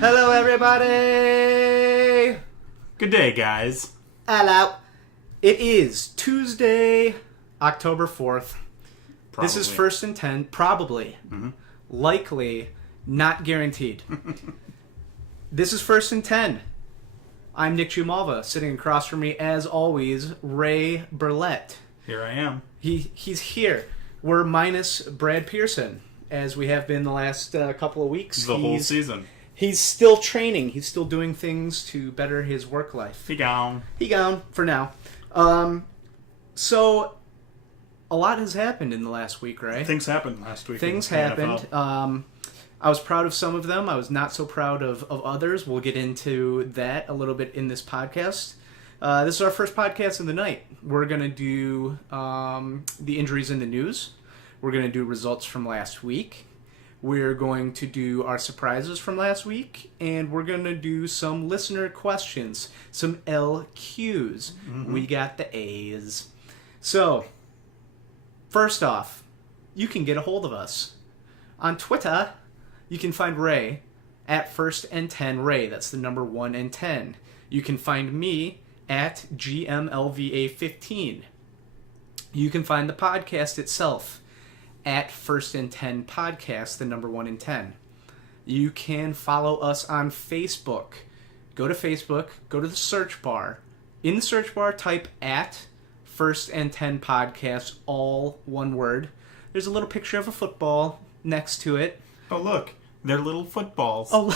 Hello, everybody! Good day, guys. Hello. It is Tuesday, October 4th. Probably. This is First and 10. Probably. Mm-hmm. Likely. Not guaranteed. This is First and 10. I'm Nick Giamalva. Sitting across from me, as always, Ray Berlett. Here I am. He's here. We're minus Brad Pierson, as we have been the last couple of weeks. The whole season. He's still training. He's still doing things to better his work life. He gone. He gone for now. So a lot has happened in the last week, right? Things happened last week. Things happened. I was proud of some of them. I was not so proud of others. We'll get into that a little bit in this podcast. This is our first podcast of the night. We're going to do the injuries in the news. We're going to do results from last week. We're going to do our surprises from last week. And we're going to do some listener questions, some LQs. Mm-hmm. We got the A's. So, first off, you can get a hold of us. On Twitter, you can find Ray at First and 10 Ray. That's the number 1 and 10. You can find me at GMLVA15. You can find the podcast itself at First and 10 Podcast, the number 1 and 10. You can follow us on Facebook. Go to Facebook, go to the search bar. In the search bar, type at First and 10 Podcast, all one word. There's a little picture of a football next to it. Oh, look. They're little footballs. Oh,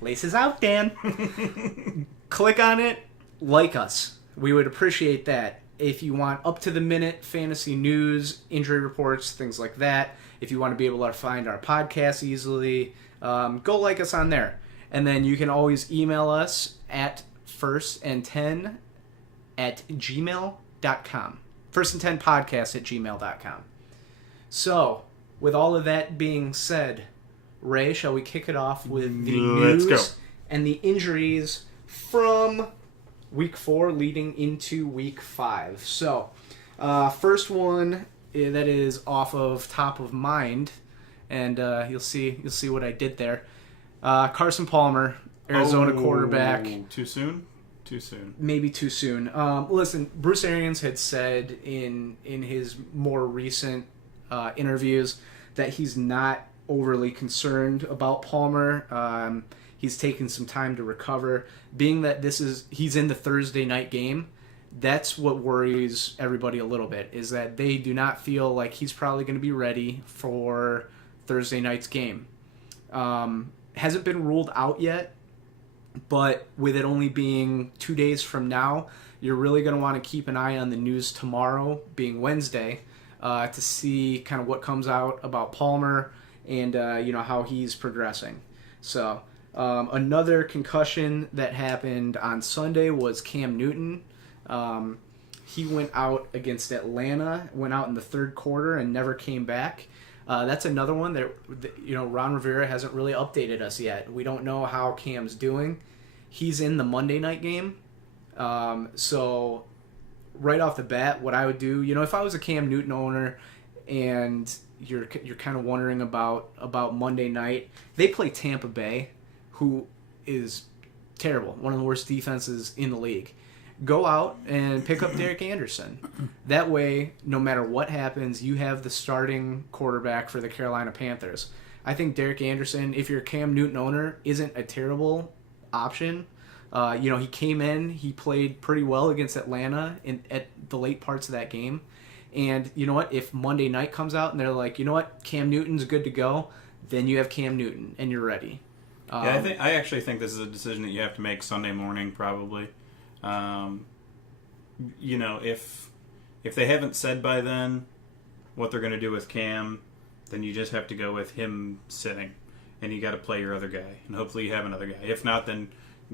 laces out, Dan. Click on it. Like us. We would appreciate that. If you want up-to-the-minute fantasy news, injury reports, things like that, if you want to be able to find our podcast easily, go like us on there. And then you can always email us at firstand10@gmail.com. firstand10podcast@gmail.com. So, with all of that being said, Ray, shall we kick it off with the news and the injuries from Week 4 leading into Week 5. So, first one that is off of top of mind, and you'll see what I did there. Carson Palmer, Arizona quarterback. Too soon? Too soon. Maybe too soon. Listen, Bruce Arians had said in his more recent interviews that he's not overly concerned about Palmer. He's taken some time to recover. Being that he's in the Thursday night game, that's what worries everybody a little bit, is that they do not feel like he's probably going to be ready for Thursday night's game. Hasn't been ruled out yet, but with it only being 2 days from now, you're really going to want to keep an eye on the news tomorrow, being Wednesday, to see kind of what comes out about Palmer and how he's progressing. So another concussion that happened on Sunday was Cam Newton. He went out against Atlanta, went out in the third quarter and never came back. That's another one that Ron Rivera hasn't really updated us yet. We don't know how Cam's doing. He's in the Monday night game. So right off the bat, what I would do, if I was a Cam Newton owner and you're kind of wondering about Monday night, they play Tampa Bay, who is terrible, one of the worst defenses in the league. Go out and pick up Derek Anderson. That way, no matter what happens, you have the starting quarterback for the Carolina Panthers. I think Derek Anderson, if you're a Cam Newton owner, isn't a terrible option. He came in, he played pretty well against Atlanta at the late parts of that game. And you know what? If Monday night comes out and they're like, you know what, Cam Newton's good to go, then you have Cam Newton and you're ready. I actually think this is a decision that you have to make Sunday morning, probably. If they haven't said by then what they're going to do with Cam, then you just have to go with him sitting, and you got to play your other guy, and hopefully you have another guy. If not, then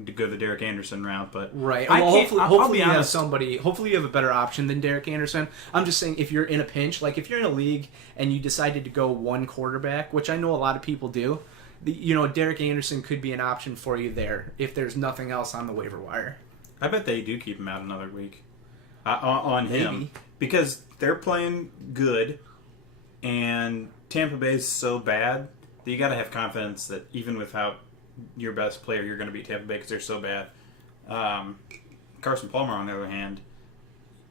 to go the Derek Anderson route. But right, hopefully you have somebody. Hopefully you have a better option than Derek Anderson. I'm just saying, if you're in a pinch, like if you're in a league and you decided to go one quarterback, which I know a lot of people do, Derek Anderson could be an option for you there if there's nothing else on the waiver wire. I bet they do keep him out another week on him because they're playing good, and Tampa Bay's so bad that you got to have confidence that even without your best player, you're going to beat Tampa Bay because they're so bad. Carson Palmer, on the other hand,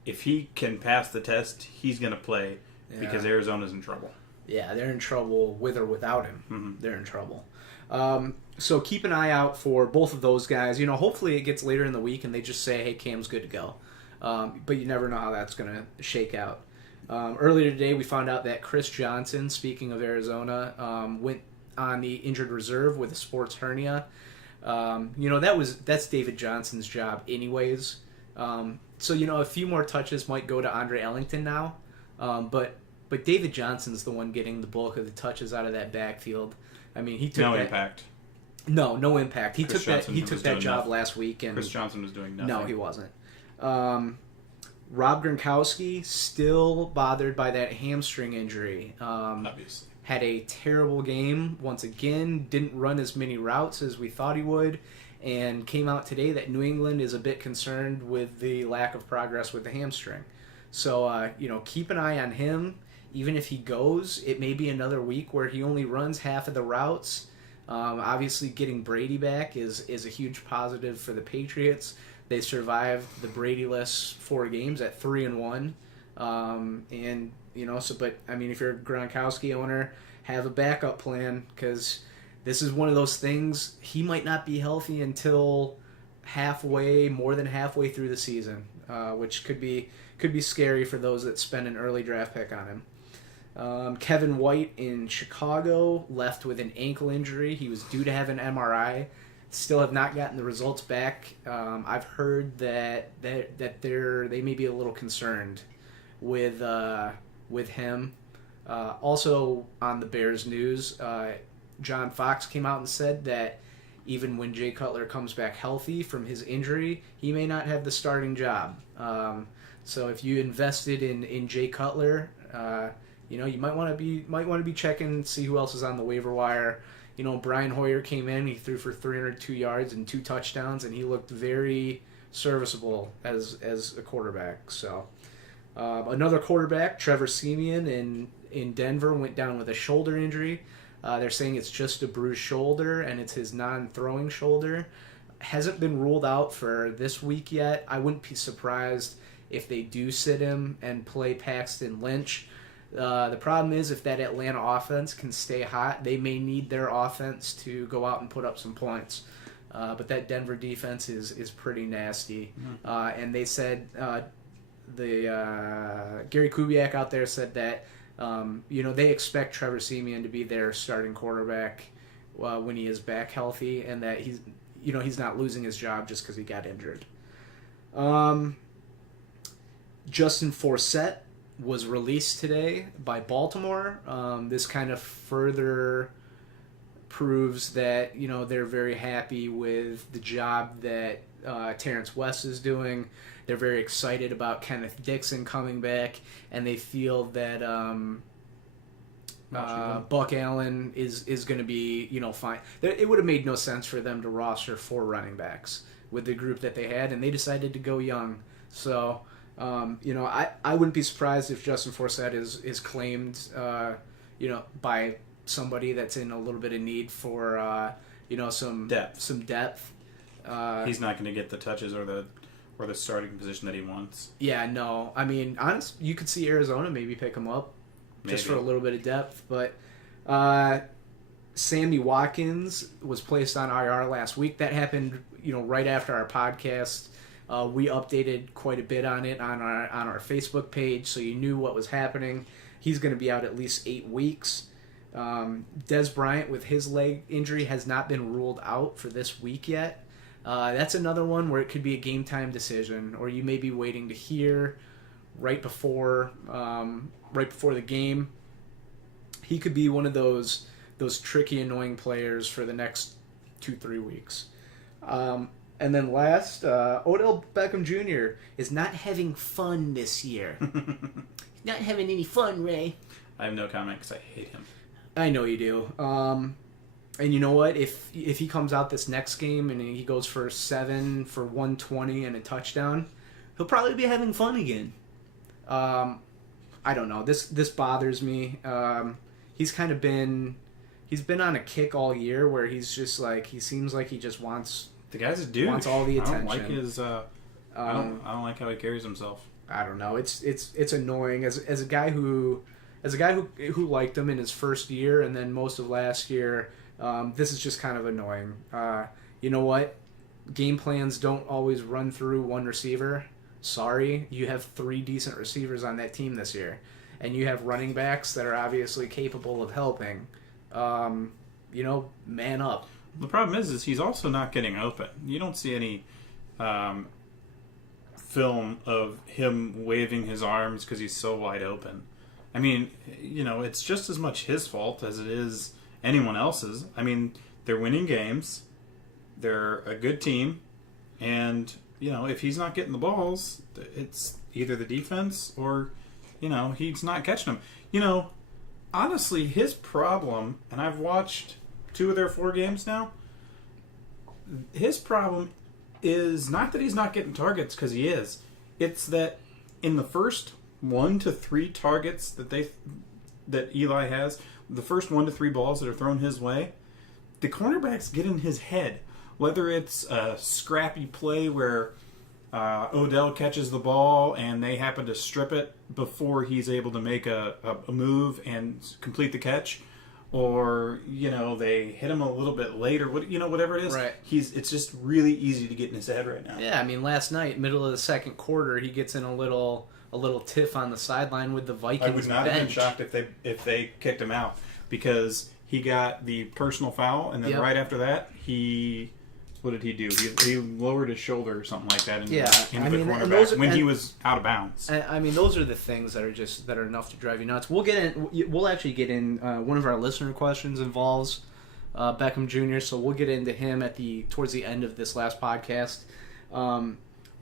if he can pass the test, he's going to play because Arizona's in trouble. Yeah, they're in trouble with or without him. Mm-hmm. They're in trouble. So keep an eye out for both of those guys. Hopefully it gets later in the week and they just say, hey, Cam's good to go. But you never know how that's going to shake out. Earlier today, we found out that Chris Johnson, speaking of Arizona, went on the injured reserve with a sports hernia. That's David Johnson's job anyways. So a few more touches might go to Andre Ellington now. But David Johnson's the one getting the bulk of the touches out of that backfield. I mean, he took impact. No impact. He Chris took Johnson that job last week, and Chris Johnson was doing nothing. No, he wasn't. Rob Gronkowski still bothered by that hamstring injury. Obviously, had a terrible game once again. Didn't run as many routes as we thought he would, and came out today that New England is a bit concerned with the lack of progress with the hamstring. So keep an eye on him. Even if he goes, it may be another week where he only runs half of the routes. Obviously, getting Brady back is a huge positive for the Patriots. They survived the Brady-less 4 games at 3-1, but I mean, if you're a Gronkowski owner, have a backup plan because this is one of those things. He might not be healthy until more than halfway through the season, which could be scary for those that spend an early draft pick on him. Kevin White in Chicago left with an ankle injury. He was due to have an MRI. Still have not gotten the results back. I've heard that they may be a little concerned with him. Also on the Bears news, John Fox came out and said that even when Jay Cutler comes back healthy from his injury, he may not have the starting job. So if you invested in Jay Cutler, you might want to be checking, see who else is on the waiver wire. Brian Hoyer came in, he threw for 302 yards and 2 touchdowns, and he looked very serviceable as a quarterback. So another quarterback, Trevor Siemian in Denver, went down with a shoulder injury. They're saying it's just a bruised shoulder, and it's his non-throwing shoulder. Hasn't been ruled out for this week yet. I wouldn't be surprised if they do sit him and play Paxton Lynch. The problem is if that Atlanta offense can stay hot, they may need their offense to go out and put up some points. But that Denver defense is pretty nasty. And they said, Gary Kubiak out there said that they expect Trevor Siemian to be their starting quarterback when he is back healthy, and that he's not losing his job just because he got injured. Justin Forsett was released today by Baltimore. This kind of further proves that they're very happy with the job that Terrence West is doing. They're very excited about Kenneth Dixon coming back, and they feel that Buck Allen is going to be fine. It would have made no sense for them to roster 4 running backs with the group that they had, and they decided to go young. So. I wouldn't be surprised if Justin Forsett is claimed, by somebody that's in a little bit of need for, some depth. He's not going to get the touches or the starting position that he wants. Yeah, no. I mean, you could see Arizona maybe pick him up just for a little bit of depth, but Sammy Watkins was placed on IR last week. That happened, right after our podcast. We updated quite a bit on it on our Facebook page, so you knew what was happening. He's going to be out at least 8 weeks. Des Bryant, with his leg injury, has not been ruled out for this week yet. That's another one where it could be a game time decision, or you may be waiting to hear right before the game. He could be one of those tricky, annoying players for the next 2-3 weeks. And then last, Odell Beckham Jr. is not having fun this year. He's not having any fun, Ray. I have no comment because I hate him. I know you do. And you know what? If he comes out this next game and he goes for 7 for 120 and a touchdown, he'll probably be having fun again. I don't know. This bothers me. He's kind of been he's been on a kick all year where he's just like he seems like he just wants The guy's a dude. Wants all the attention. I don't like his. I don't like how he carries himself. I don't know. It's annoying as a guy who liked him in his first year and then most of last year. This is just kind of annoying. You know what? Game plans don't always run through one receiver. Sorry, you have 3 decent receivers on that team this year, and you have running backs that are obviously capable of helping. Man up. The problem is he's also not getting open. You don't see any film of him waving his arms because he's so wide open. I mean, it's just as much his fault as it is anyone else's. I mean, they're winning games. They're a good team. And, if he's not getting the balls, it's either the defense or, he's not catching them. Honestly, his problem, and I've watched 2 of their 4 games now, his problem is not that he's not getting targets, because he is. It's that in the first 1 to 3 targets that Eli has, the first 1 to 3 balls that are thrown his way, the cornerbacks get in his head. Whether it's a scrappy play where Odell catches the ball and they happen to strip it before he's able to make a move and complete the catch, or they hit him a little bit later, whatever it is. Right. It's just really easy to get in his head right now. Yeah, I mean, last night, middle of the second quarter, he gets in a little tiff on the sideline with the Vikings I would not bench. have been shocked if they kicked him out, because he got the personal foul, and then right after that, what did he do? He lowered his shoulder or something like that into the cornerback when he was out of bounds. I mean, those are the things that are enough to drive you nuts. We'll actually get in. One of our listener questions involves Beckham Jr., so we'll get into him towards the end of this last podcast.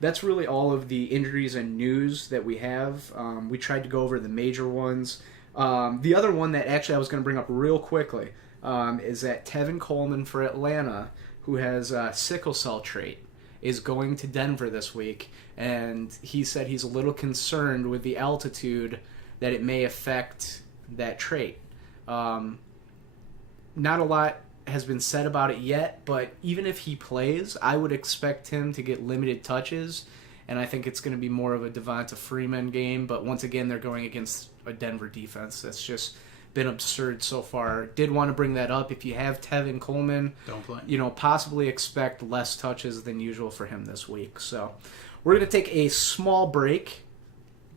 That's really all of the injuries and news that we have. We tried to go over the major ones. The other one that actually I was going to bring up real quickly is that Tevin Coleman for Atlanta, who has a sickle cell trait, is going to Denver this week, and he said he's a little concerned with the altitude that it may affect that trait. Not a lot has been said about it yet, but even if he plays, I would expect him to get limited touches, and I think it's going to be more of a Devonta Freeman game, but once again, they're going against a Denver defense that's just been absurd so far. Did want to bring that up. If you have Tevin Coleman, don't play. Possibly expect less touches than usual for him this week. So we're going to take a small break.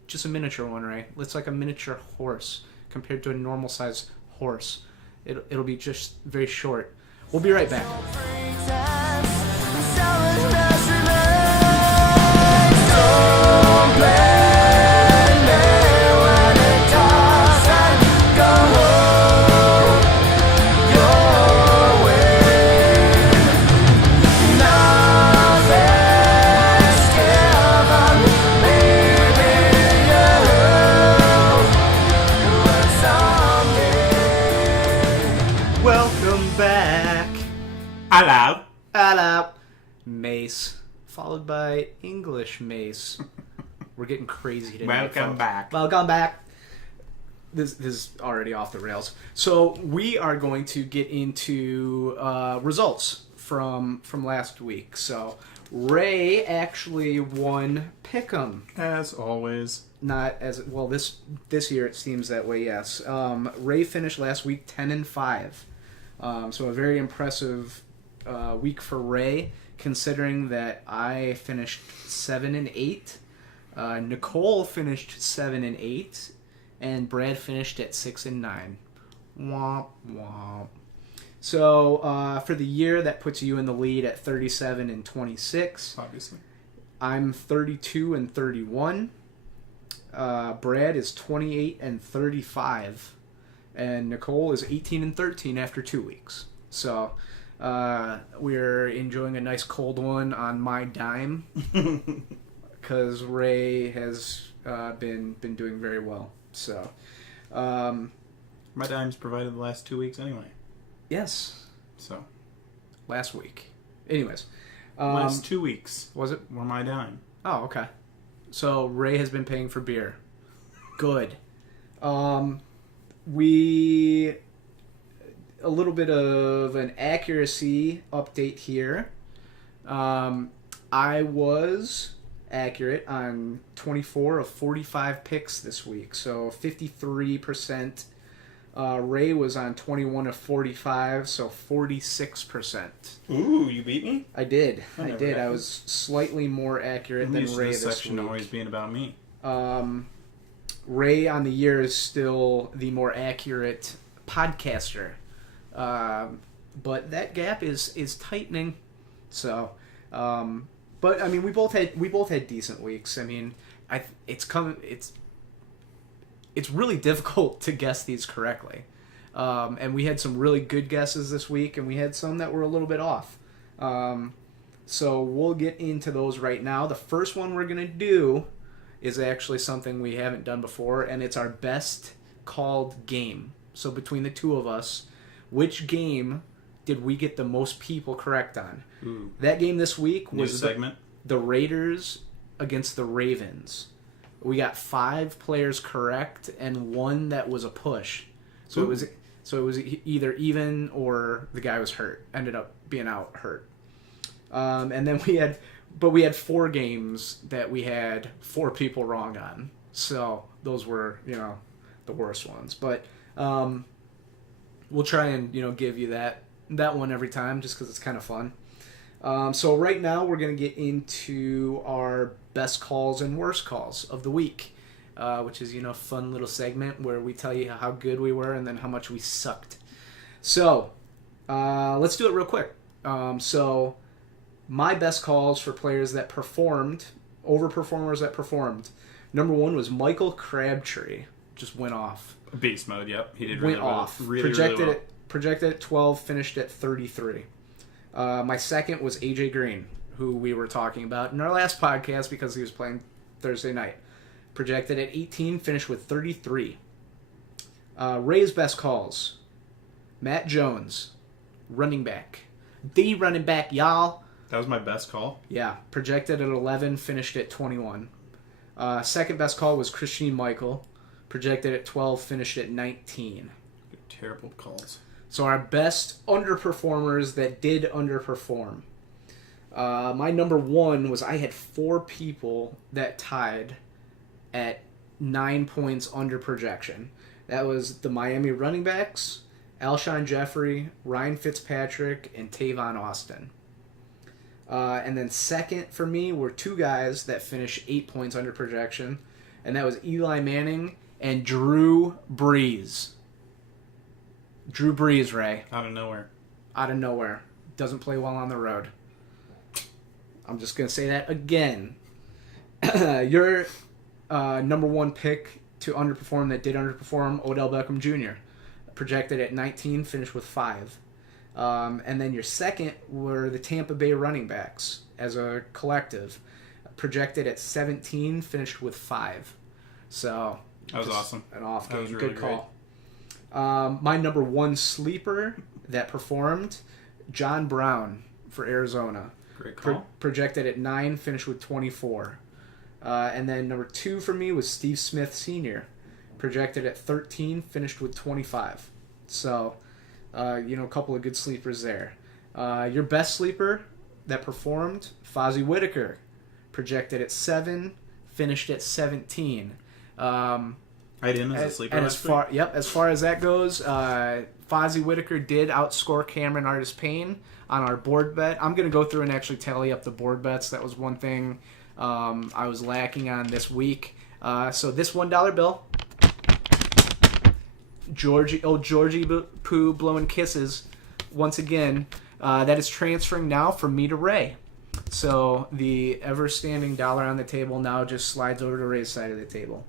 Just a miniature one, right? It's like a miniature horse compared to a normal size horse. It'll be just very short. We'll be right back. Hello. Mace, followed by English Mace. We're getting crazy today. Welcome back. Welcome back. This is already off the rails. So we are going to get into results from last week. So Ray actually won Pick'em. As always. Not as well this year. It seems that way. Yes. Ray finished last week 10-5. So a very impressive week for Ray, considering that I finished 7-8. Nicole finished 7-8, and Brad finished at 6-9. Womp womp. So for the year, that puts you in the lead at 37-26. Obviously, I'm 32-31. Brad is 28-35, and Nicole is 18-13 after 2 weeks. So we're enjoying a nice cold one on my dime because Ray has been doing very well. So my dime's provided the last 2 weeks anyway. Yes. So last week. Anyways, last 2 weeks was it? Were my dime. Oh, okay. So Ray has been paying for beer. Good. a little bit of an accuracy update here. I was accurate on 24 of 45 picks this week, so 53%. Ray was on 21 of 45, so 46%. Ooh, you beat me? I did. That I never did. I happens. was slightly more accurate I'm than used to Ray this this section week. always being about me. Ray on the year is still the more accurate podcaster, but that gap is tightening. So, but I mean, we both had decent weeks. I mean, it's really difficult to guess these correctly, and we had some really good guesses this week, and we had some that were a little bit off. So we'll get into those right now. The first one we're gonna do is actually something we haven't done before, and it's our best called game. So between the two of us, which game did we get the most people correct on? Ooh. That game this week New was segment. the Raiders against the Ravens. We got 5 players correct and 1 that was a push. So Ooh. it was either even or the guy was hurt. Ended up being out hurt. And then we had 4 games that we had 4 people wrong on. So those were, the worst ones. But we'll try and, give you that one every time just because it's kind of fun. So right now we're going to get into our best calls and worst calls of the week, which is, a fun little segment where we tell you how good we were and then how much we sucked. So let's do it real quick. So my best calls for players that performed, overperformers that performed. Number 1 was Michael Crabtree. Just went off. Beast mode, yep. He did Went really well. off. Really, really well. Projected at 12, finished at 33. My second was AJ Green, who we were talking about in our last podcast because he was playing Thursday night. Projected at 18, finished with 33. Ray's best calls. Matt Jones, running back. The running back, y'all. That was my best call. Yeah, projected at 11, finished at 21. Second best call was Christine Michael. Projected at 12, finished at 19. Terrible calls. So our best underperformers that did underperform. My number 1 was I had 4 people that tied at 9 points under projection. That was the Miami running backs, Alshon Jeffrey, Ryan Fitzpatrick, and Tavon Austin. And then second for me were 2 guys that finished 8 points under projection, and that was Eli Manning and Drew Brees. Drew Brees, Ray. Out of nowhere. Out of nowhere. Doesn't play well on the road. I'm just going to say that again. Your number 1 pick to underperform that did underperform, Odell Beckham Jr. Projected at 19, finished with 5. And then your second were the Tampa Bay running backs as a collective. Projected at 17, finished with 5. So that was awesome. An off game. Really Good call. My number 1 sleeper that performed, John Brown for Arizona. Great call. Projected at 9, finished with 24. And then number 2 for me was Steve Smith Sr. Projected at 13, finished with 25. So, a couple of good sleepers there. Your best sleeper that performed, Fozzie Whitaker. Projected at 7, finished at 17. I had him as a sleeper and last as far as that goes, Fozzie Whitaker did outscore Cameron Artis-Payne on our board bet. I'm going to go through and actually tally up the board bets. That was one thing I was lacking on this week. So this $1 bill, Georgie Pooh blowing kisses once again. That is transferring now from me to Ray. So the ever-standing dollar on the table now just slides over to Ray's side of the table.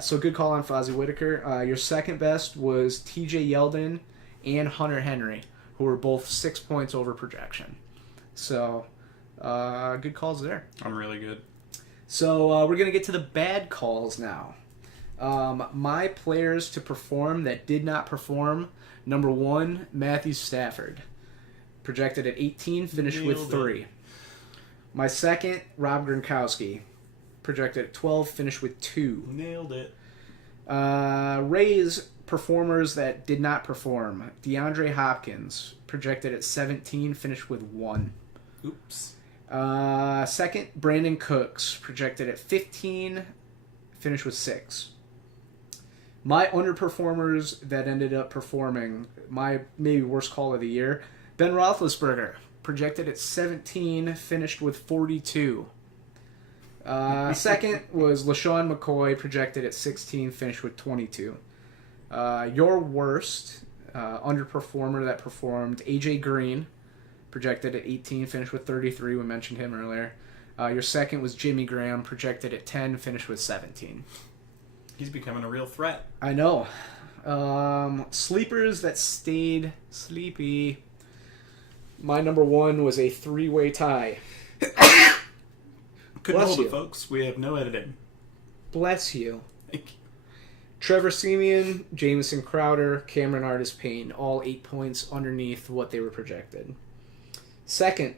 So good call on Fozzie Whitaker. Your second best was TJ Yeldon and Hunter Henry, who were both 6 points over projection. So good calls there. I'm really good. So we're going to get to the bad calls now. My players to perform that did not perform. Number 1, Matthew Stafford. Projected at 18, finished with 3. My second, Rob Gronkowski. Projected at 12, finished with 2. Nailed it. Ray's Performers that did not perform. DeAndre Hopkins, projected at 17, finished with 1. Oops. Second, Brandon Cooks, projected at 15, finished with 6. My underperformers that ended up performing, my maybe worst call of the year, Ben Roethlisberger, projected at 17, finished with 42. Second was LaShawn McCoy, projected at 16, finished with 22. Your worst underperformer that performed, AJ Green, projected at 18, finished with 33. We mentioned him earlier. Your second was Jimmy Graham, projected at 10, finished with 17. He's becoming a real threat. I know. Sleepers that stayed sleepy. My number one was a 3-way tie. Couldn't Bless hold you. it, folks. We have no editing. Bless you. Thank you. Trevor Siemian, Jamison Crowder, Cameron Artis-Payne, all 8 points underneath what they were projected. Second,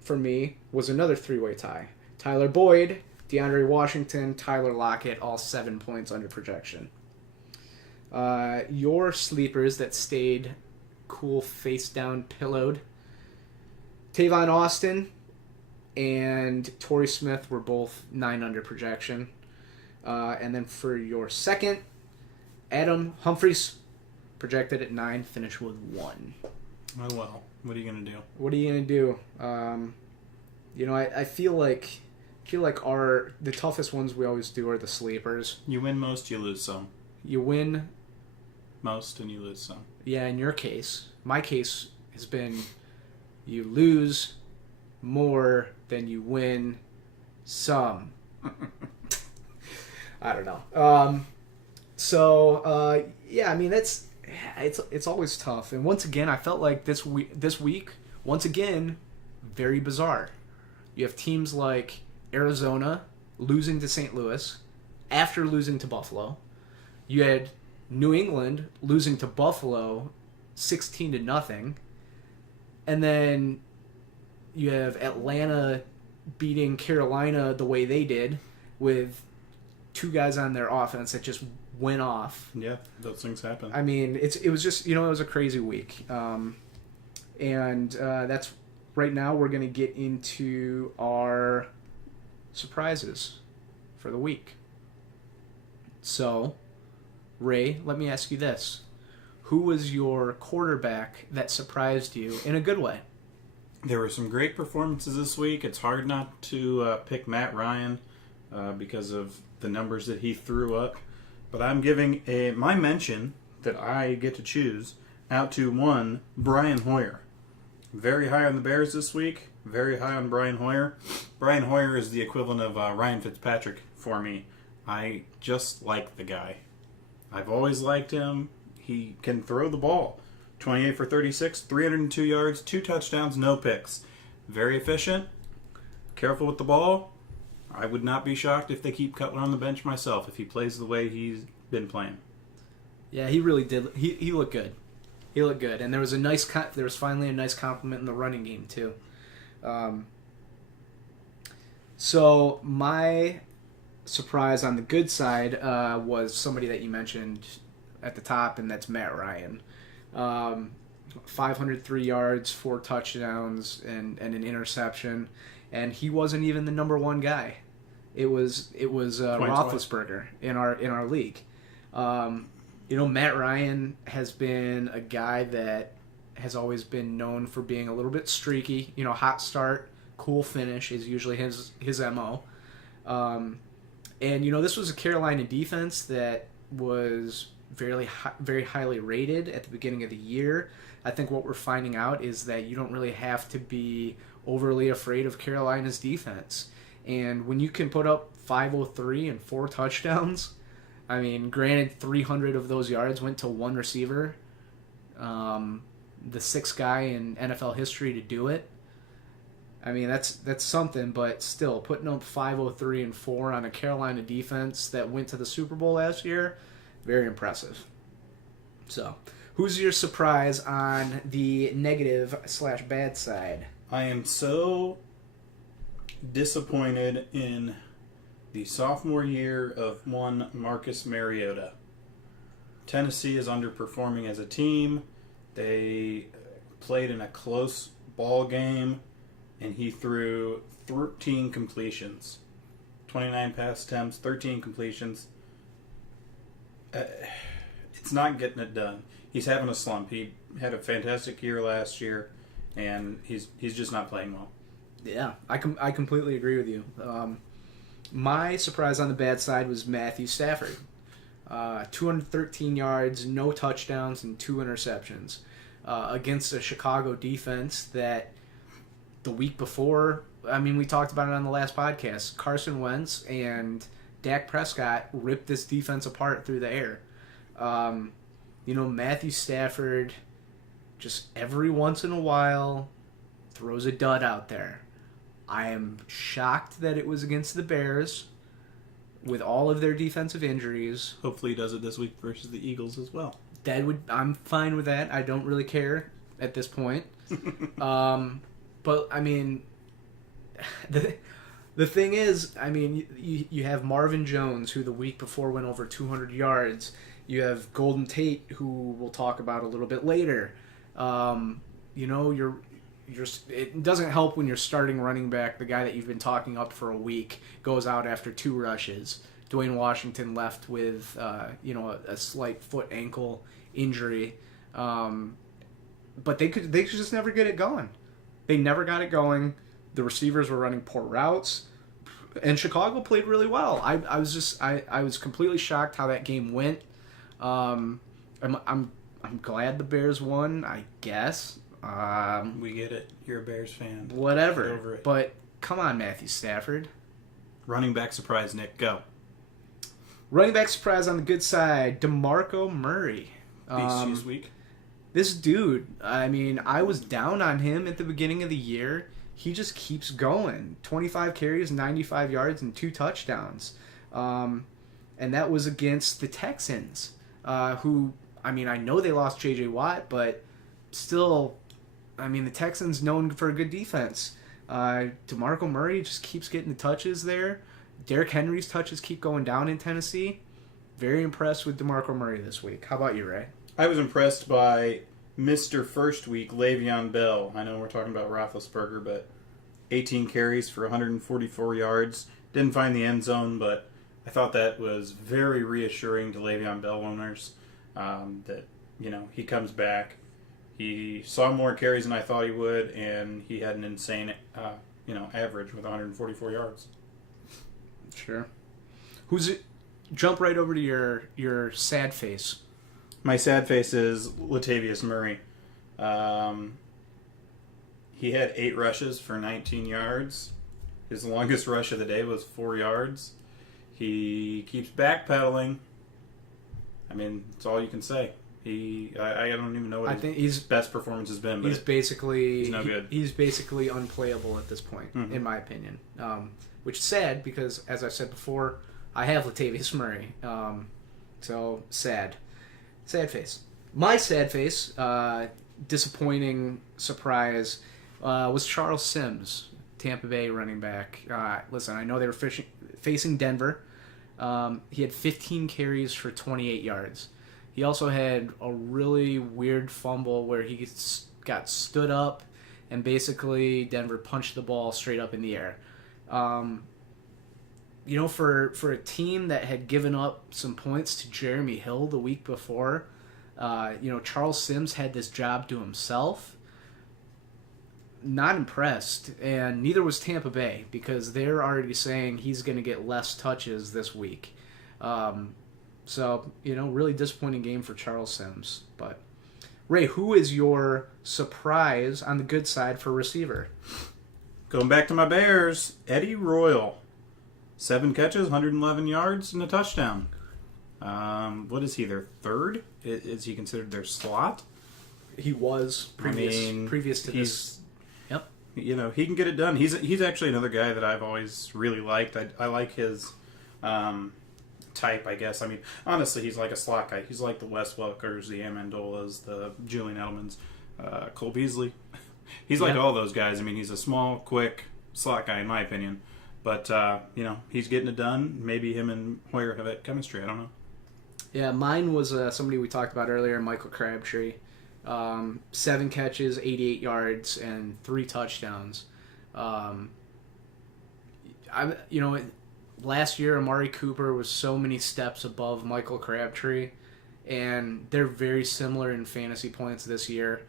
for me, was another 3-way tie. Tyler Boyd, DeAndre Washington, Tyler Lockett, all 7 points under projection. Your sleepers that stayed cool, face down, pillowed. Tavon Austin and Torrey Smith were both 9 under projection. And then for your second, Adam Humphries, projected at 9, finished with 1. Oh, well. What are you going to do? What are you going to do? I feel like the toughest ones we always do are the sleepers. You win most, you lose some. You win Most, and you lose some. Yeah, in your case. My case has been you lose more than you win some. I don't know. Yeah, I mean, it's always tough. And once again, I felt like this week, once again, very bizarre. You have teams like Arizona losing to St. Louis after losing to Buffalo. You had New England losing to Buffalo 16-0. And then you have Atlanta beating Carolina the way they did with 2 guys on their offense that just went off. Yeah, those things happen. I mean, it was just, it was a crazy week. That's right now we're going to get into our surprises for the week. So, Ray, let me ask you this. Who was your quarterback that surprised you in a good way? There were some great performances this week. It's hard not to pick Matt Ryan because of the numbers that he threw up. But I'm giving my mention that I get to choose out to one, Brian Hoyer. Very high on the Bears this week. Very high on Brian Hoyer. Brian Hoyer is the equivalent of Ryan Fitzpatrick for me. I just like the guy. I've always liked him. He can throw the ball. 28 for 36, 302 yards, 2 touchdowns, no picks. Very efficient. Careful with the ball. I would not be shocked if they keep Cutler on the bench myself if he plays the way he's been playing. Yeah, he really did. He looked good. He looked good, and there was finally a nice compliment in the running game too. So my surprise on the good side was somebody that you mentioned at the top, and that's Matt Ryan. 503 yards, 4 touchdowns, and an interception, and he wasn't even the number one guy. It was Roethlisberger in our league. Matt Ryan has been a guy that has always been known for being a little bit streaky. Hot start, cool finish is usually his MO. And this was a Carolina defense that was very highly rated at the beginning of the year. I think what we're finding out is that you don't really have to be overly afraid of Carolina's defense. And when you can put up 503 and 4 touchdowns, I mean, granted 300 of those yards went to one receiver, the 6th guy in NFL history to do it. I mean, that's something, but still, putting up 503 and 4 on a Carolina defense that went to the Super Bowl last year, very impressive. So, who's your surprise on the negative/bad side? I am so disappointed in the sophomore year of one Marcus Mariota. Tennessee is underperforming as a team. They played in a close ball game, and he threw 13 completions. 29 pass attempts, 13 completions. It's not getting it done. He's having a slump. He had a fantastic year last year, and he's just not playing well. Yeah, I completely agree with you. My surprise on the bad side was Matthew Stafford. 213 yards, no touchdowns, and 2 interceptions against a Chicago defense that the week before, I mean, we talked about it on the last podcast, Carson Wentz and Dak Prescott ripped this defense apart through the air. Matthew Stafford just every once in a while throws a dud out there. I am shocked that it was against the Bears with all of their defensive injuries. Hopefully he does it this week versus the Eagles as well. I'm fine with that. I don't really care at this point. But, I mean, the thing is, I mean, you have Marvin Jones, who the week before went over 200 yards. You have Golden Tate, who we'll talk about a little bit later. It doesn't help when your starting running back, the guy that you've been talking up for a week, goes out after 2 rushes. Dwayne Washington left with a slight foot ankle injury, but they could just never get it going. They never got it going. The receivers were running poor routes, and Chicago played really well. I was completely shocked how that game went. I'm glad the Bears won, I guess. We get it. You're a Bears fan. Whatever. Get over it. But come on, Matthew Stafford. Running back surprise, Nick. Go. Running back surprise on the good side, DeMarco Murray. This week. This dude, I mean, I was down on him at the beginning of the year. He just keeps going. 25 carries, 95 yards, and 2 touchdowns. And that was against the Texans, who, I mean, I know they lost J.J. Watt, but still, I mean, the Texans known for a good defense. DeMarco Murray just keeps getting the touches there. Derrick Henry's touches keep going down in Tennessee. Very impressed with DeMarco Murray this week. How about you, Ray? I was impressed by Mr. First Week, Le'Veon Bell. I know we're talking about Roethlisberger, but 18 carries for 144 yards. Didn't find the end zone, but I thought that was very reassuring to Le'Veon Bell owners that, he comes back. He saw more carries than I thought he would, and he had an insane, average with 144 yards. Sure. Who's it? Jump right over to your sad face. My sad face is Latavius Murray. He had 8 rushes for 19 yards. His longest rush of the day was 4 yards. He keeps backpedaling. I mean, that's all you can say. I don't even know what his best performance has been. But he's no good. He's basically unplayable at this point, in my opinion. Which is sad because, as I said before, I have Latavius Murray. So sad. Sad face. My sad face, disappointing surprise, was Charles Sims, Tampa Bay running back. Listen, I know they were facing Denver. He had 15 carries for 28 yards. He also had a really weird fumble where he got stood up and basically Denver punched the ball straight up in the air. For a team that had given up some points to Jeremy Hill the week before, Charles Sims had this job to himself. Not impressed, and neither was Tampa Bay because they're already saying he's going to get less touches this week. Really disappointing game for Charles Sims. But, Ray, who is your surprise on the good side for receiver? Going back to my Bears, Eddie Royal. 7 catches, 111 yards, and a touchdown. What is he, their third? Is he considered their slot? He was previous to this. Yep. He can get it done. He's actually another guy that I've always really liked. I like his type, I guess. I mean, honestly, he's like a slot guy. He's like the Wes Welkers, the Amendolas, the Julian Edelmans, Cole Beasley. He's like all those guys. I mean, he's a small, quick slot guy, in my opinion. But, he's getting it done. Maybe him and Hoyer have that chemistry. I don't know. Yeah, mine was somebody we talked about earlier, Michael Crabtree. 7 catches, 88 yards, and 3 touchdowns. Um, last year Amari Cooper was so many steps above Michael Crabtree, and they're very similar in fantasy points this year.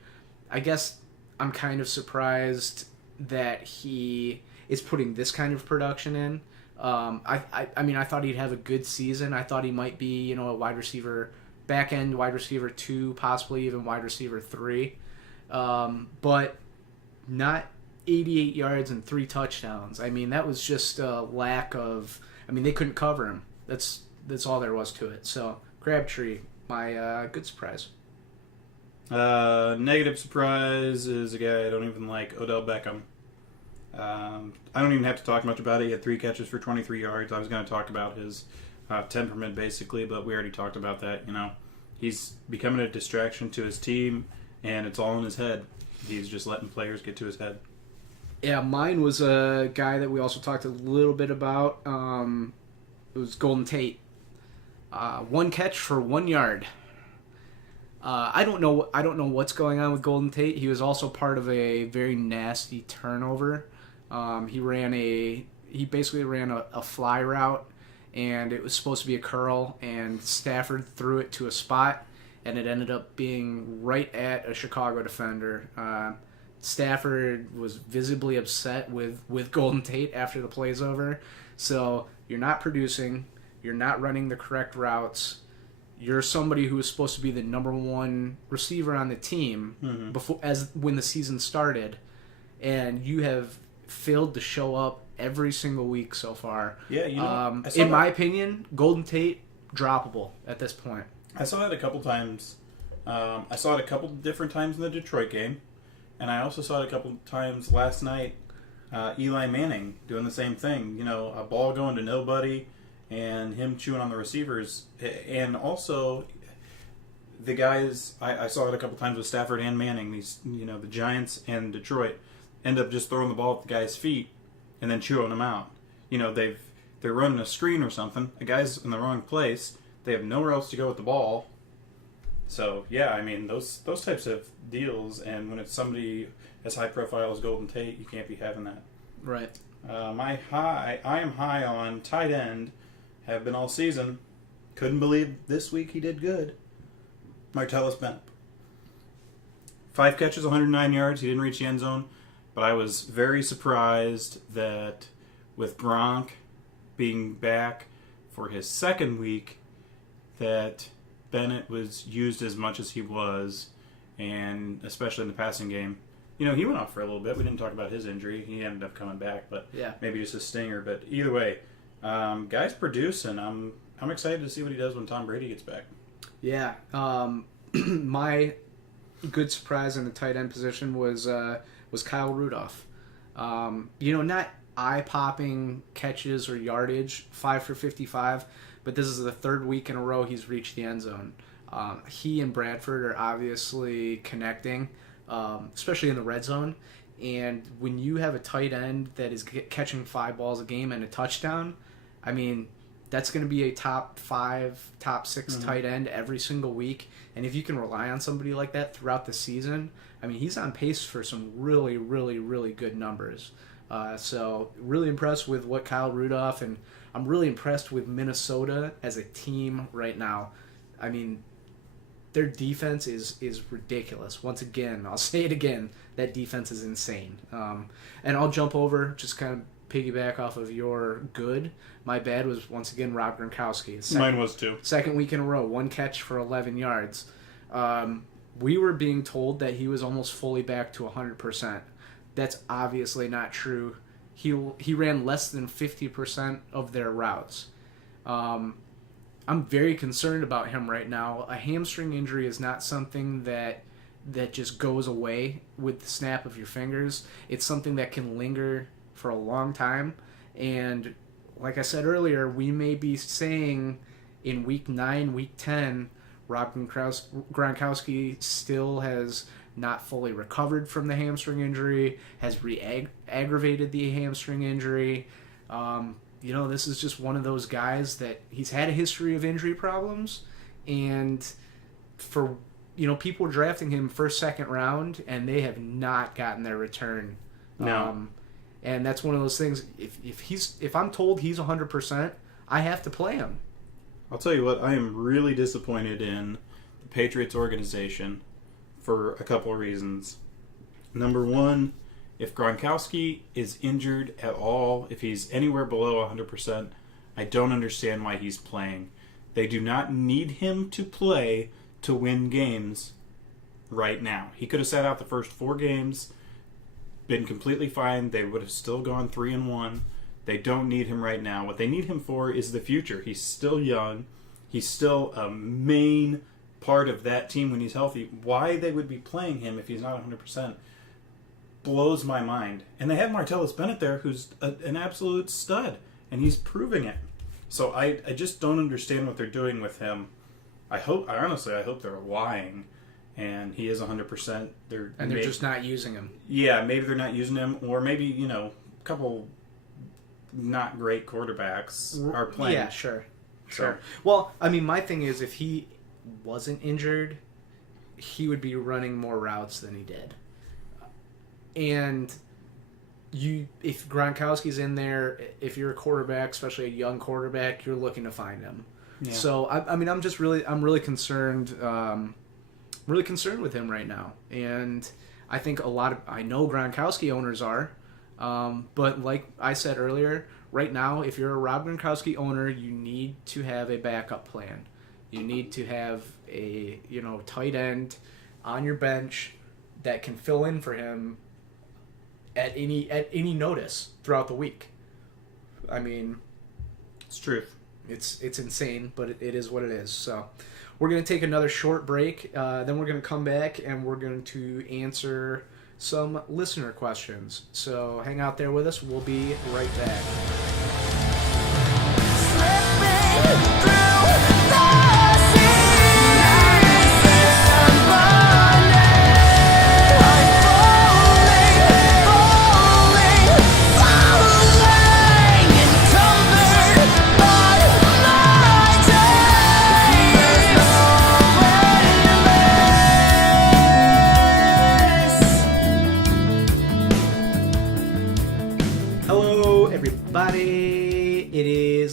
I guess I'm kind of surprised that he is putting this kind of production in. I thought he'd have a good season. I thought he might be, a wide receiver, back end wide receiver 2, possibly even wide receiver 3. But not 88 yards and 3 touchdowns. I mean, that was just a lack of. I mean, they couldn't cover him. That's all there was to it. So Crabtree, my good surprise. Negative surprise is a guy I don't even like, Odell Beckham. I don't even have to talk much about it. He had 3 catches for 23 yards. I was going to talk about his temperament, basically, but we already talked about that. He's becoming a distraction to his team, and it's all in his head. He's just letting players get to his head. Yeah, mine was a guy that we also talked a little bit about. It was Golden Tate. 1 catch for 1 yard. I don't know what's going on with Golden Tate. He was also part of a very nasty turnover. He basically ran a fly route, and it was supposed to be a curl, and Stafford threw it to a spot, and it ended up being right at a Chicago defender. Stafford was visibly upset with Golden Tate after the play's over. So you're not producing, you're not running the correct routes. You're somebody who was supposed to be the number 1 receiver on the team when the season started, and you have failed to show up every single week so far. Yeah, in my opinion, Golden Tate droppable at this point. I saw it a couple times. I saw it a couple different times in the Detroit game, and I also saw it a couple times last night. Eli Manning doing the same thing. A ball going to nobody, and him chewing on the receivers. And also, the guys, I saw it a couple times with Stafford and Manning, these, the Giants and Detroit, end up just throwing the ball at the guy's feet and then chewing them out. They're running a screen or something, a guy's in the wrong place, they have nowhere else to go with the ball. So, yeah, I mean, those types of deals, and when it's somebody as high profile as Golden Tate, you can't be having that. Right. I am high on tight end. Have been all season. Couldn't believe this week he did good. Martellus Bennett. 5 catches, 109 yards. He didn't reach the end zone. But I was very surprised that with Gronk being back for his second week, that Bennett was used as much as he was, and especially in the passing game. He went off for a little bit. We didn't talk about his injury. He ended up coming back, but maybe just a stinger. But either way, guy's producing. I'm excited to see what he does when Tom Brady gets back. Yeah. My good surprise in the tight end position was Kyle Rudolph. Not eye-popping catches or yardage, 5 for 55, but this is the 3rd week in a row he's reached the end zone. He and Bradford are obviously connecting, especially in the red zone. And when you have a tight end that is catching 5 balls a game and a touchdown, I mean, that's going to be a top 5, top 6 tight end every single week. And if you can rely on somebody like that throughout the season, I mean, he's on pace for some really, really, really good numbers. So really impressed with what Kyle Rudolph, and I'm really impressed with Minnesota as a team right now. I mean, their defense is ridiculous. Once again, I'll say it again, that defense is insane. And I'll jump over, just kind of piggyback off of your good. My bad was, once again, Rob Gronkowski. Mine was too. 2nd week in a row, 1 catch for 11 yards. We were being told that he was almost fully back to 100%. That's obviously not true. He ran less than 50% of their routes. I'm very concerned about him right now. A hamstring injury is not something that just goes away with the snap of your fingers. It's something that can linger for a long time. And like I said earlier, we may be saying in week 9, week 10, Rob Gronkowski still has not fully recovered from the hamstring injury, has aggravated the hamstring injury. This is just one of those guys that he's had a history of injury problems, and for people were drafting him first, second round, and they have not gotten their return. No. And that's one of those things. If I'm told he's 100%, I have to play him. I'll tell you what, I am really disappointed in the Patriots organization for a couple of reasons. Number one, if Gronkowski is injured at all, if he's anywhere below 100%, I don't understand why he's playing. They do not need him to play to win games right now. He could have sat out the first 4 games, been completely fine. They would have still gone 3-1. They don't need him right now. What they need him for is the future. He's still young. He's still a main part of that team when he's healthy. Why they would be playing him if he's not 100% blows my mind. And they have Martellus Bennett there, who's an absolute stud, and he's proving it. So I just don't understand what they're doing with him. I honestly hope they're lying, and he is 100%. They're just not using him. Yeah, maybe they're not using him, or maybe a couple not great quarterbacks are playing. Yeah, sure. Well, I mean, my thing is, if he wasn't injured, he would be running more routes than he did. And if Gronkowski's in there, if you're a quarterback, especially a young quarterback, you're looking to find him. Yeah. So I'm really concerned. Really concerned with him right now, and I think I know Gronkowski owners are, but like I said earlier, right now, if you're a Rob Gronkowski owner, you need to have a backup plan. You need to have a tight end on your bench that can fill in for him at any notice throughout the week. I mean, it's truth. It's insane, but it is what it is. So we're going to take another short break. Then we're going to come back and we're going to answer some listener questions. So hang out there with us. We'll be right back.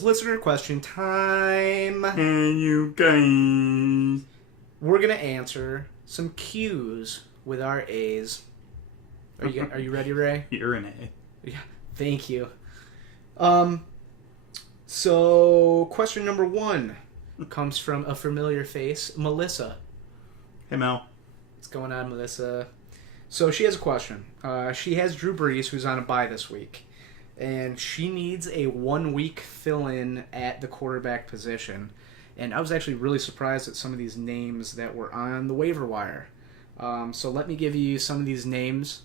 Listener question time. And you guys, we're gonna answer some Q's with our A's. Are you ready, Ray? You're an A. Yeah. Thank you. So question number 1 comes from a familiar face, Melissa. Hey, Mel. What's going on, Melissa? So she has a question. She has Drew Brees, who's on a bye this week. And she needs a 1-week fill-in at the quarterback position. And I was actually really surprised at some of these names that were on the waiver wire. So let me give you some of these names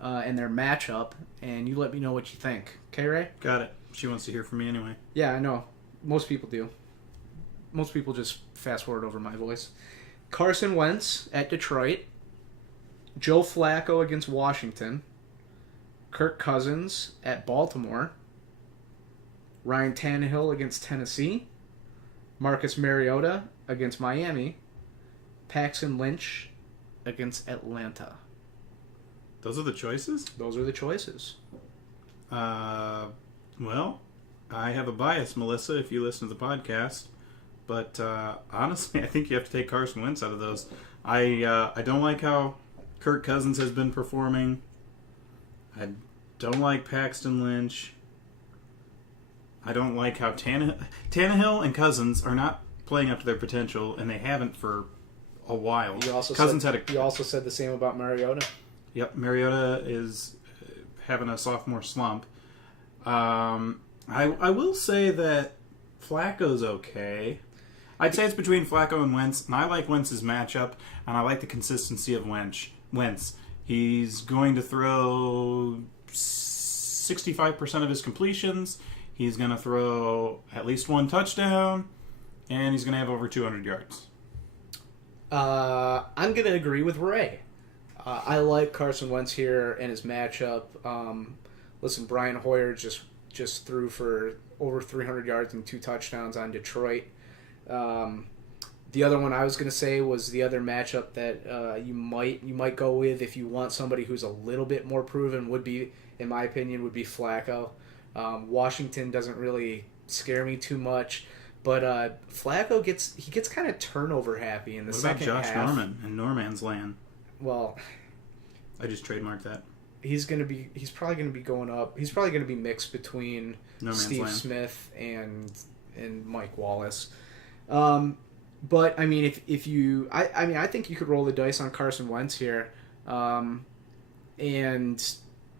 and their matchup, and you let me know what you think. Okay, Ray? Got it. She wants to hear from me anyway. Yeah, I know. Most people do. Most people just fast-forward over my voice. Carson Wentz at Detroit. Joe Flacco against Washington. Kirk Cousins at Baltimore. Ryan Tannehill against Tennessee. Marcus Mariota against Miami. Paxton Lynch against Atlanta. Those are the choices? Those are the choices. Well, I have a bias, Melissa, if you listen to the podcast. But honestly, I think you have to take Carson Wentz out of those. I don't like how Kirk Cousins has been performing. I don't like Paxton Lynch. I don't like how Tannehill and Cousins are not playing up to their potential, and they haven't for a while. You also said the same about Mariota. Yep, Mariota is having a sophomore slump. I will say that Flacco's okay. I'd say it's between Flacco and Wentz, and I like Wentz's matchup, and I like the consistency of Wentz. He's going to throw 65% of his completions. He's going to throw at least 1 touchdown, and he's going to have over 200 yards. I'm going to agree with Ray. I like Carson Wentz here and his matchup. Listen, Brian Hoyer just threw for over 300 yards and 2 touchdowns on Detroit. The other one I was going to say was the other matchup that you might go with if you want somebody who's a little bit more proven would be, in my opinion, would be Flacco. Washington doesn't really scare me too much, but Flacco gets kind of turnover happy in the second half. What about Josh Norman in No Man's Land? Well, I just trademarked that. He's probably gonna be going up. He's probably gonna be mixed between Steve Land. Smith and Mike Wallace. But I mean, if you, I think you could roll the dice on Carson Wentz here, and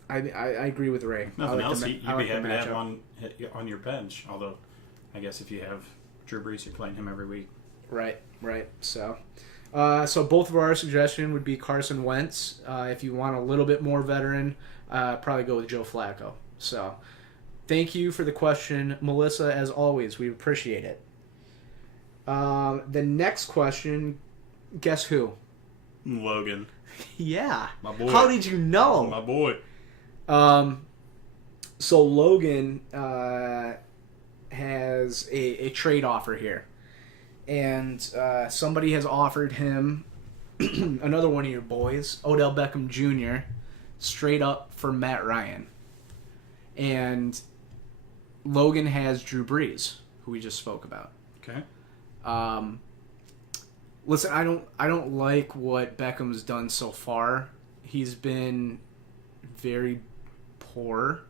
I agree with Ray. Nothing like else, the, you'd be like happy to have on your bench. Although, I guess if you have Drew Brees, you're playing him every week. Right. So, so both of our suggestion would be Carson Wentz. If you want a little bit more veteran, probably go with Joe Flacco. So, thank you for the question, Melissa. As always, we appreciate it. The next question, guess who? Logan. Yeah. My boy. How did you know? My boy. So Logan has a trade offer here. And somebody has offered him another one of your boys, Odell Beckham Jr., straight up for Matt Ryan. And Logan has Drew Brees, who we just spoke about. Okay. Listen, I don't like what Beckham's done so far. He's been very poor.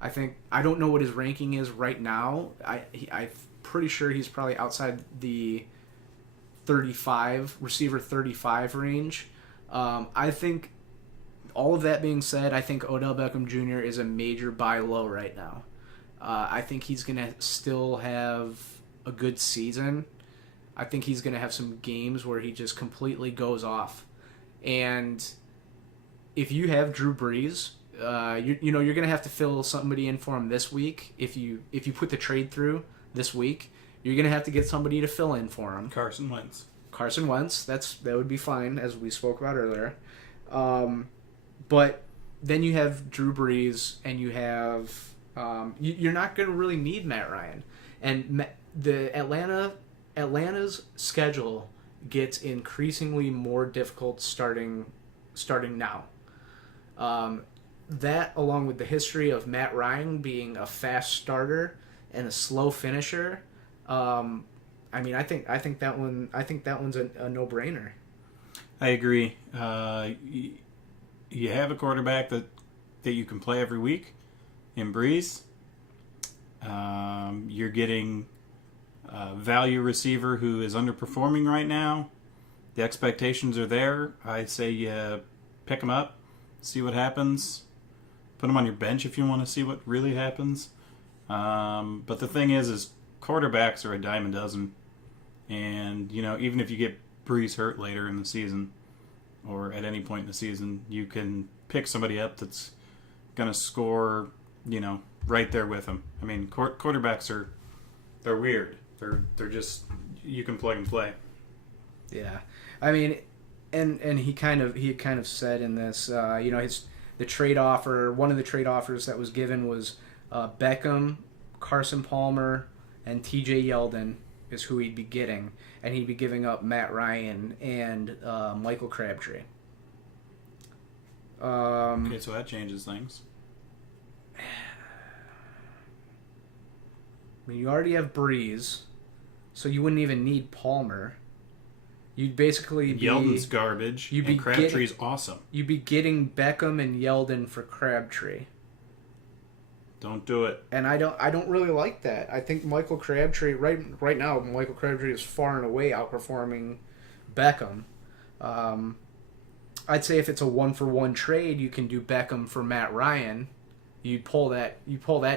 I don't know what his ranking is right now. I'm pretty sure he's probably outside the 35 receiver 35 range. I think all of that being said, I think Odell Beckham Jr. is a major buy low right now. I think he's gonna still have a good season. I think he's going to have some games where he just completely goes off. And if you have Drew Brees, you're going to have to fill somebody in for him this week. If you put the trade through this week, you're going to have to get somebody to fill in for him. Carson Wentz. That would be fine, as we spoke about earlier. But then you have Drew Brees, and you have you're not going to really need Matt Ryan. And the Atlanta's schedule gets increasingly more difficult starting now. That, along with the history of Matt Ryan being a fast starter and a slow finisher, I think that one's a no-brainer. I agree. You have a quarterback that you can play every week in Brees. You're getting value receiver who is underperforming right now. The expectations are there. I say pick him up, see what happens. Put him on your bench if you want to see what really happens. But the thing is quarterbacks are a dime a dozen. And, even if you get Brees hurt later in the season or at any point in the season, you can pick somebody up that's going to score, right there with him. I mean, quarterbacks they're weird. They're just, you can plug and play. Yeah, I mean, and he kind of said in this, the trade offer. One of the trade offers that was given was Beckham, Carson Palmer, and T.J. Yeldon is who he'd be getting, and he'd be giving up Matt Ryan and Michael Crabtree. Okay, so that changes things. I mean, you already have Brees, so you wouldn't even need Palmer. You'd basically be... Yeldon's garbage, and Crabtree's awesome. You'd be getting Beckham and Yeldon for Crabtree. Don't do it. And I don't really like that. I think Michael Crabtree, right now, Michael Crabtree is far and away outperforming Beckham. I'd say if it's a 1-for-1 trade, you can do Beckham for Matt Ryan. You pull that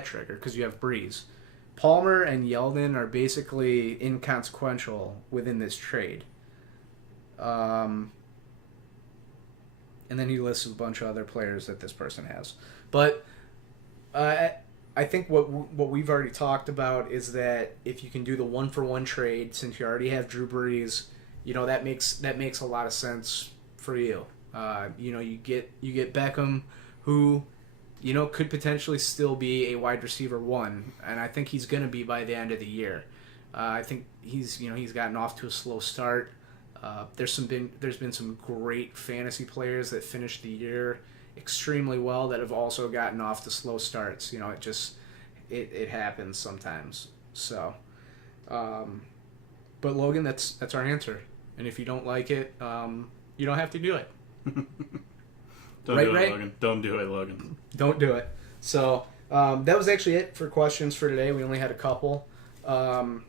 trigger because you have Brees. Palmer and Yeldon are basically inconsequential within this trade. And then he lists a bunch of other players that this person has. But I think what we've already talked about is that if you can do the 1-for-1 trade, since you already have Drew Brees, that makes a lot of sense for you. You get Beckham, who could potentially still be a wide receiver 1, and I think he's going to be by the end of the year. I think he's gotten off to a slow start. There's been some great fantasy players that finished the year extremely well that have also gotten off to slow starts. It happens sometimes. So, but Logan, that's our answer. And if you don't like it, you don't have to do it. Don't do it, Logan. Don't do it, Logan. Don't do it. So that was actually it for questions for today. We only had a couple. I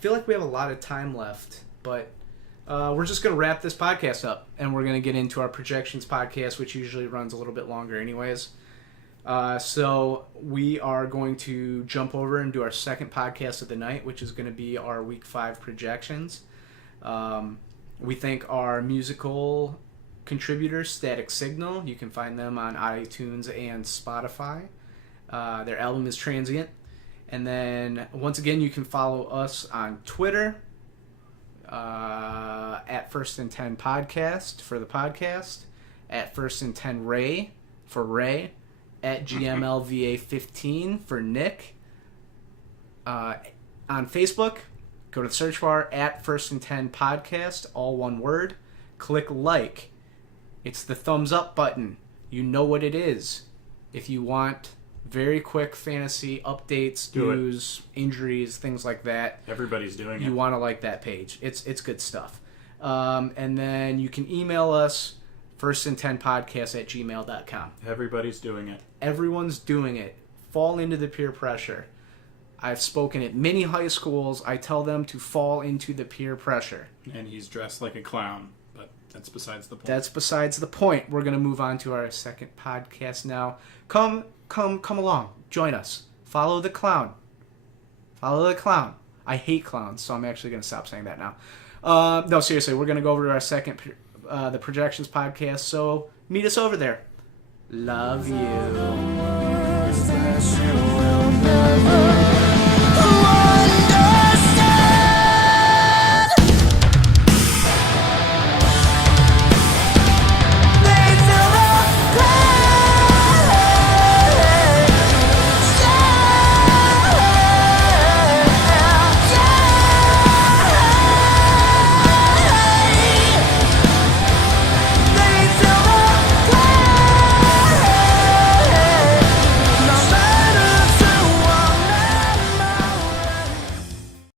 feel like we have a lot of time left, but we're just going to wrap this podcast up, and we're going to get into our projections podcast, which usually runs a little bit longer anyways. So we are going to jump over and do our second podcast of the night, which is going to be our Week 5 projections. We thank our musical contributors, Static Signal. You can find them on iTunes and Spotify. Their album is Transient. And then, once again, you can follow us on Twitter at First and 10 Podcast for the podcast, at First and 10 Ray for Ray, at Giamalva 15 for Nick. On Facebook, go to the search bar at First and 10 Podcast, all one word. Click like. It's the thumbs up button. You know what it is. If you want very quick fantasy updates, news, injuries, things like that. Everybody's doing it. You want to like that page. It's good stuff. And then you can email us, firstand10podcast@gmail.com. Everybody's doing it. Everyone's doing it. Fall into the peer pressure. I've spoken at many high schools. I tell them to fall into the peer pressure. And he's dressed like a clown, but that's besides the point. That's besides the point. We're going to move on to our second podcast now. Come along. Join us. Follow the clown. Follow the clown. I hate clowns, so I'm actually going to stop saying that now. No, seriously, we're going to go over to our second, the Projections podcast, so meet us over there. Love you.